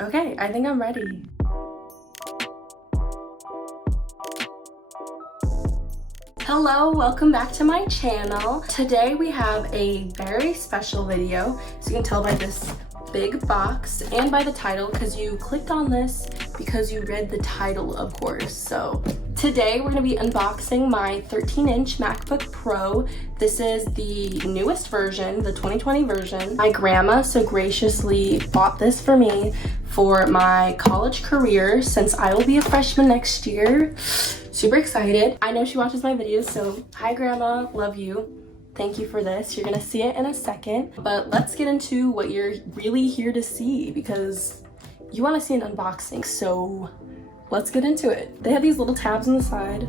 Okay, I think I'm ready. Hello, welcome back to my channel. Today we have a very special video. So you can tell by this big box and by the title, because you clicked on this because you read the title, of course. So today we're going to be unboxing my 13-inch MacBook Pro. This is the newest version, the 2020 version. My grandma so graciously bought this for me for my college career, since I will be a freshman next year. Super excited. I know she watches my videos, so hi grandma, love you. Thank you for this. You're gonna see it in a second, but let's get into what you're really here to see, because you want to see an unboxing, so let's get into it. They have these little tabs on the side.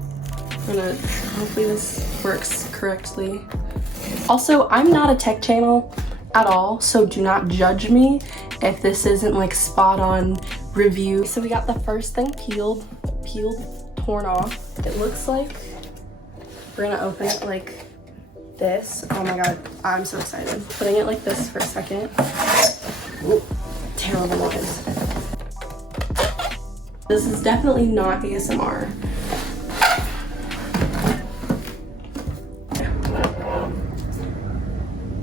Hopefully this works correctly. Also, I'm not a tech channel at all, so do not judge me if this isn't like spot on review. So we got the first thing peeled, torn off. It looks like we're gonna open it like this. Oh my god, I'm so excited. Putting it like this for a second. Ooh, terrible noise. This is definitely not ASMR.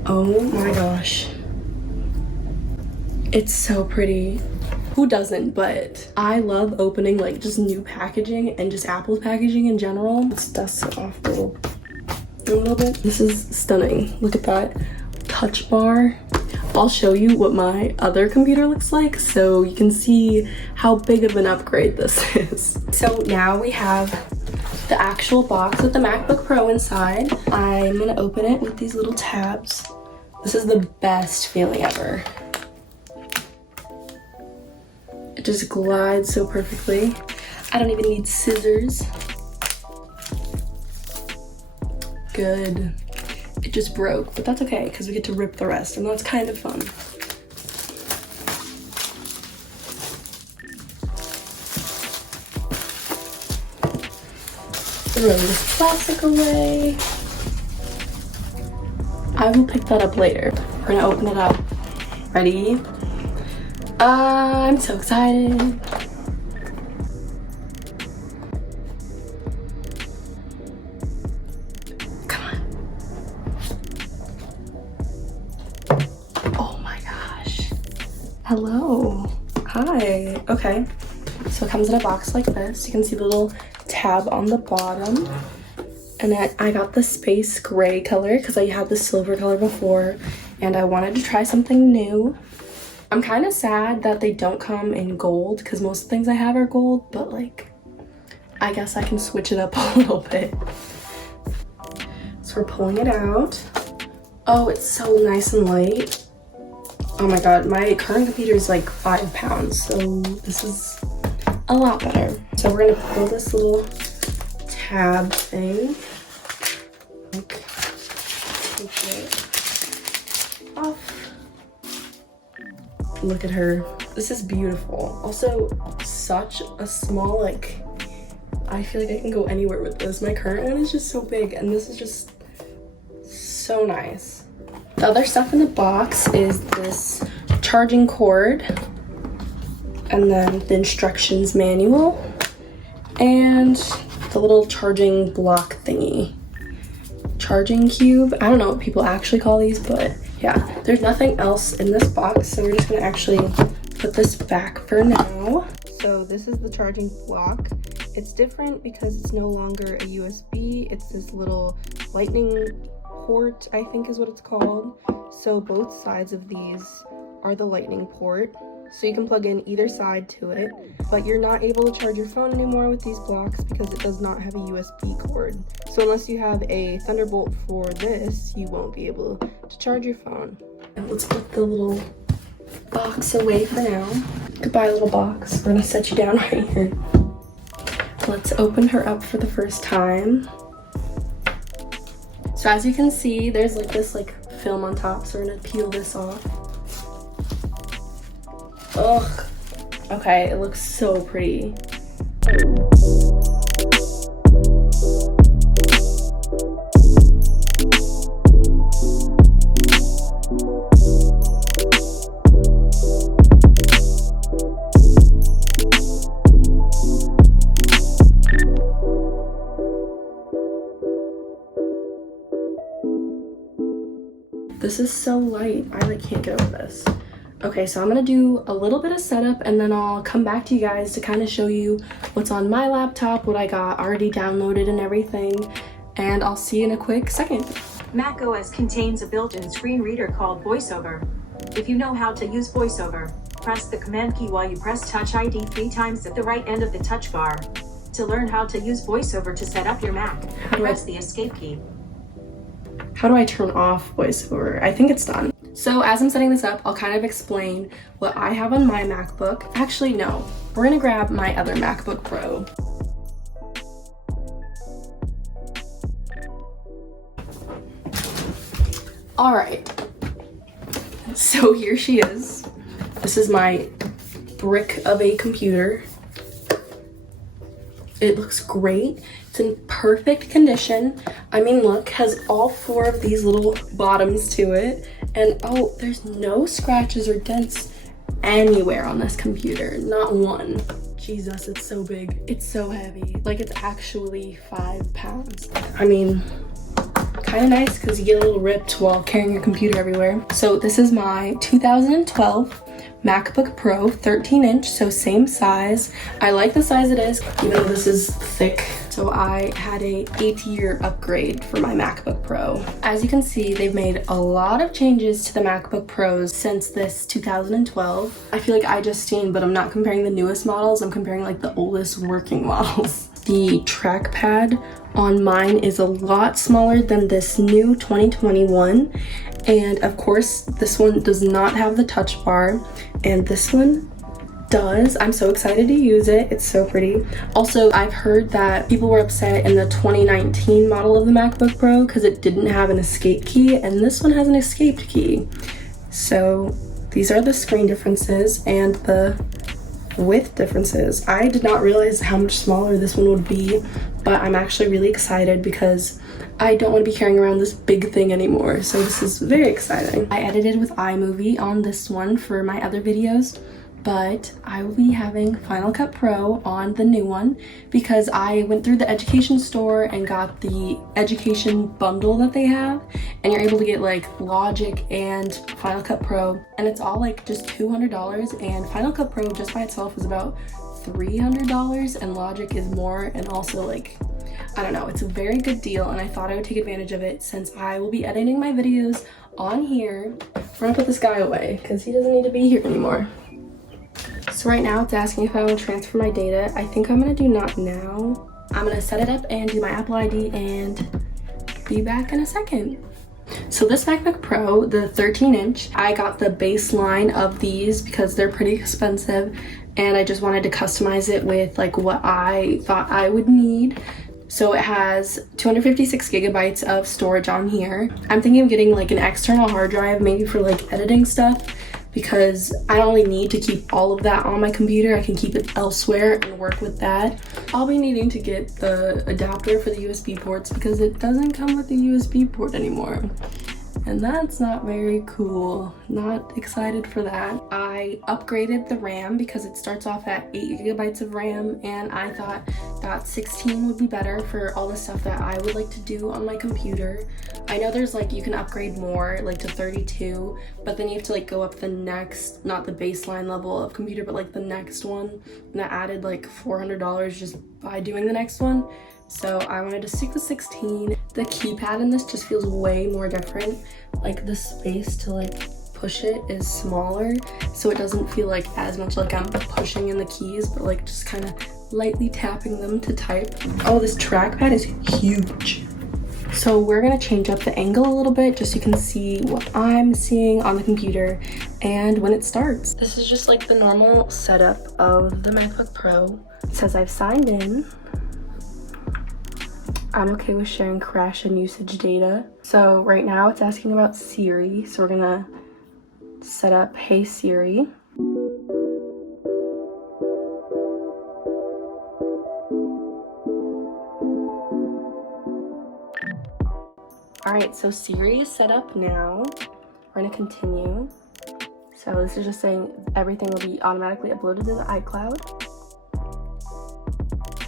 Oh my gosh. It's so pretty. Who doesn't? But I love opening like just new packaging and just Apple's packaging in general. Let's dust it off a little bit. This is stunning. Look at that touch bar. I'll show you what my other computer looks like so you can see how big of an upgrade this is. So now we have the actual box with the MacBook Pro inside. I'm gonna open it with these little tabs. This is the best feeling ever. It just glides so perfectly. I don't even need scissors. Good. It just broke, but that's okay because we get to rip the rest, and that's kind of fun. Throw this plastic away. I will pick that up later. We're gonna open it up. Ready? I'm so excited. Come on. Oh my gosh. Hello. Hi. Okay. So it comes in a box like this. You can see the little tab on the bottom. And I got the space gray color because I had the silver color before, and I wanted to try something new. I'm kind of sad that they don't come in gold because most things I have are gold, but like, I guess I can switch it up a little bit. So we're pulling it out. Oh, it's so nice and light. Oh my god, my current computer is like 5 pounds, so this is a lot better. So we're gonna pull this little tab thing. Like, take it off. Look at her. This is beautiful. Also, such a small, like, I feel like I can go anywhere with this. My current one is just so big, and this is just so nice. The other stuff in the box is this charging cord, and then the instructions manual, and the little charging block thingy. Charging cube. I don't know what people actually call these, but yeah, there's nothing else in this box, so we're just gonna actually put this back for now. So this is the charging block. It's different because it's no longer a USB. It's this little lightning port, I think is what it's called. So both sides of these are the lightning port. So you can plug in either side to it, but you're not able to charge your phone anymore with these blocks because it does not have a USB cord. So unless you have a Thunderbolt for this, you won't be able to charge your phone. And let's put the little box away for now. Goodbye, little box. We're gonna set you down right here. Let's open her up for the first time. So as you can see, there's like this film on top, so we're gonna peel this off. Ugh. Okay, it looks so pretty. This is so light. I like can't get over this. Okay, so I'm gonna do a little bit of setup and then I'll come back to you guys to kind of show you what's on my laptop, what I got already downloaded and everything, and I'll see you in a quick second. macOS contains a built-in screen reader called VoiceOver. If you know how to use VoiceOver, press the Command key while you press Touch ID 3 times at the right end of the touch bar. To learn how to use VoiceOver to set up your Mac, press the Escape key. How do I turn off VoiceOver? I think it's done. So as I'm setting this up, I'll kind of explain what I have on my MacBook. Actually, no. We're gonna grab my other MacBook Pro. All right. So here she is. This is my brick of a computer. It looks great. It's in perfect condition. I mean, look, has all 4 of these little bottoms to it. And oh, there's no scratches or dents anywhere on this computer. Not one. Jesus, it's so big. It's so heavy. Like, it's actually 5 pounds. I mean, kind of nice because you get a little ripped while carrying your computer everywhere. So this is my 2012 MacBook Pro 13-inch, so same size. I like the size it is, even though this is thick. So I had a 8-year upgrade for my MacBook Pro. As you can see, they've made a lot of changes to the MacBook Pros since this 2012. I feel like I just seen, but I'm not comparing the newest models, I'm comparing like the oldest working models. The trackpad on mine is a lot smaller than this new 2021. And of course, this one does not have the touch bar, and this one does. I'm so excited to use it. It's so pretty. Also, I've heard that people were upset in the 2019 model of the MacBook Pro because it didn't have an escape key, and this one has an escape key. So these are the screen differences and the width differences. I did not realize how much smaller this one would be, but I'm actually really excited because I don't want to be carrying around this big thing anymore. So this is very exciting. I edited with iMovie on this one for my other videos, but I will be having Final Cut Pro on the new one because I went through the education store and got the education bundle that they have, and you're able to get like Logic and Final Cut Pro, and it's all like just $200, and Final Cut Pro just by itself is about $300, and Logic is more, and also like, I don't know, it's a very good deal, and I thought I would take advantage of it since I will be editing my videos on here. We're gonna put this guy away because he doesn't need to be here anymore. So right now it's asking if I want to transfer my data. I think I'm gonna do not now. I'm gonna set it up and do my Apple ID and be back in a second. So this MacBook Pro, the 13-inch, I got the baseline of these because they're pretty expensive, and I just wanted to customize it with like what I thought I would need. So it has 256 gigabytes of storage on here. I'm thinking of getting like an external hard drive, maybe for like editing stuff, because I don't really need to keep all of that on my computer. I can keep it elsewhere and work with that. I'll be needing to get the adapter for the USB ports because it doesn't come with the USB port anymore. And that's not very cool. Not excited for that. I upgraded the RAM because it starts off at 8 gigabytes of RAM, and I thought that 16 would be better for all the stuff that I would like to do on my computer. I know there's like, you can upgrade more, like to 32, but then you have to like go up the next, not the baseline level of computer, but like the next one. And that added like $400 just by doing the next one. So I wanted to stick with 16. The keypad in this just feels way more different. Like the space to like push it is smaller, so it doesn't feel like as much like I'm pushing in the keys, but like just kind of lightly tapping them to type. Oh, this trackpad is huge. So we're gonna change up the angle a little bit just so you can see what I'm seeing on the computer and when it starts. This is just like the normal setup of the MacBook Pro. It says I've signed in. I'm okay with sharing crash and usage data. So right now it's asking about Siri. So we're gonna set up Hey Siri. All right, so Siri is set up now. We're gonna continue. So this is just saying everything will be automatically uploaded to the iCloud.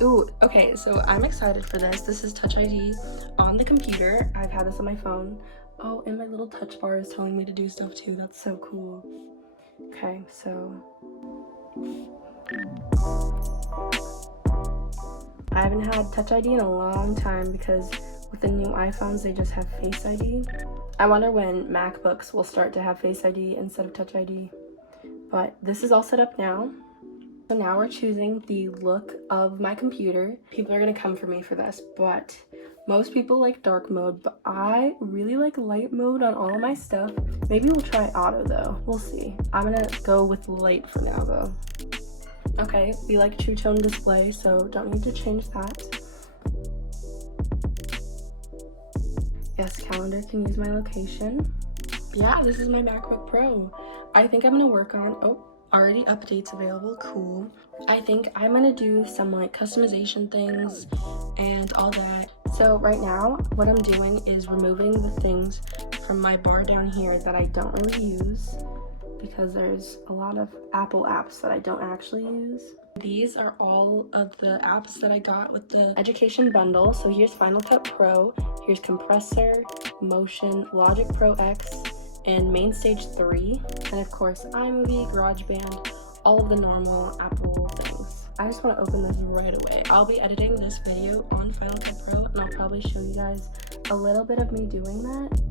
Ooh, okay, so I'm excited for this. This is Touch ID on the computer. I've had this on my phone Oh, and my little touch bar is telling me to do stuff too. That's so cool. Okay, so I haven't had Touch ID in a long time because with the new iPhones, they just have Face ID. I wonder when MacBooks will start to have Face ID instead of Touch ID. But this is all set up now. So now we're choosing the look of my computer. People are gonna come for me for this, but most people like dark mode, but I really like light mode on all of my stuff. Maybe we'll try auto though. We'll see. I'm gonna go with light for now though. Okay, we like true tone display, so don't need to change that. Yes, calendar can use my location. Yeah, this is my MacBook Pro. I think I'm gonna work on, oh, already updates available, cool. I think I'm gonna do some like customization things and all that. So right now, what I'm doing is removing the things from my bar down here that I don't really use because there's a lot of Apple apps that I don't actually use. These are all of the apps that I got with the education bundle. So here's Final Cut Pro, here's Compressor, Motion, Logic Pro X, and MainStage 3, and of course iMovie, GarageBand, all of the normal Apple things. I just want to open this right away. I'll be editing this video on Final Cut Pro, and I'll probably show you guys a little bit of me doing that.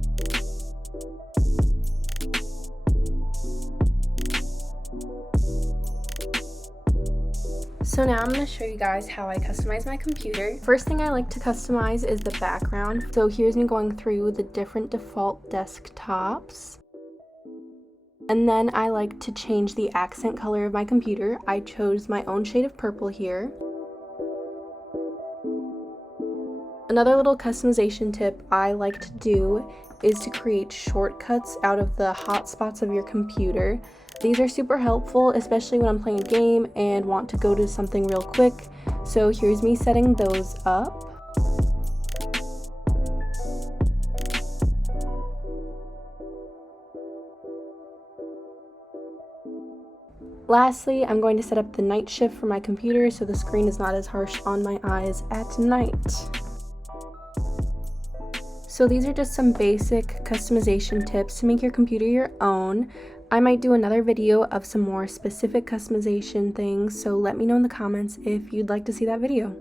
So now I'm going to show you guys how I customize my computer. First thing I like to customize is the background. So here's me going through the different default desktops. And then I like to change the accent color of my computer. I chose my own shade of purple here. Another little customization tip I like to do is to create shortcuts out of the hotspots of your computer. These are super helpful, especially when I'm playing a game and want to go to something real quick. So here's me setting those up. Lastly, I'm going to set up the night shift for my computer so the screen is not as harsh on my eyes at night. So these are just some basic customization tips to make your computer your own. I might do another video of some more specific customization things, so let me know in the comments if you'd like to see that video.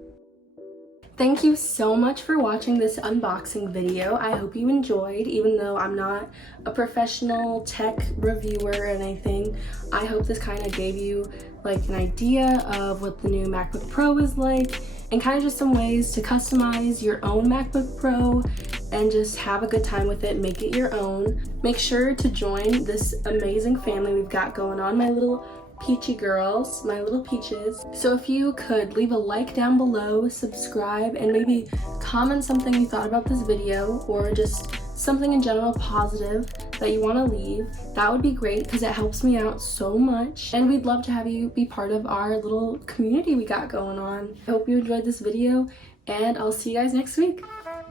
Thank you so much for watching this unboxing video. I hope you enjoyed, even though I'm not a professional tech reviewer or anything. I hope this kind of gave you like an idea of what the new MacBook Pro is like, and kind of just some ways to customize your own MacBook Pro and just have a good time with it, make it your own. Make sure to join this amazing family we've got going on, my little peachy girls, my little peaches. So if you could leave a like down below, subscribe, and maybe comment something you thought about this video, or just something in general positive that you want to leave, that would be great because it helps me out so much, and we'd love to have you be part of our little community we got going on. I hope you enjoyed this video, and I'll see you guys next week.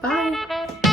Bye!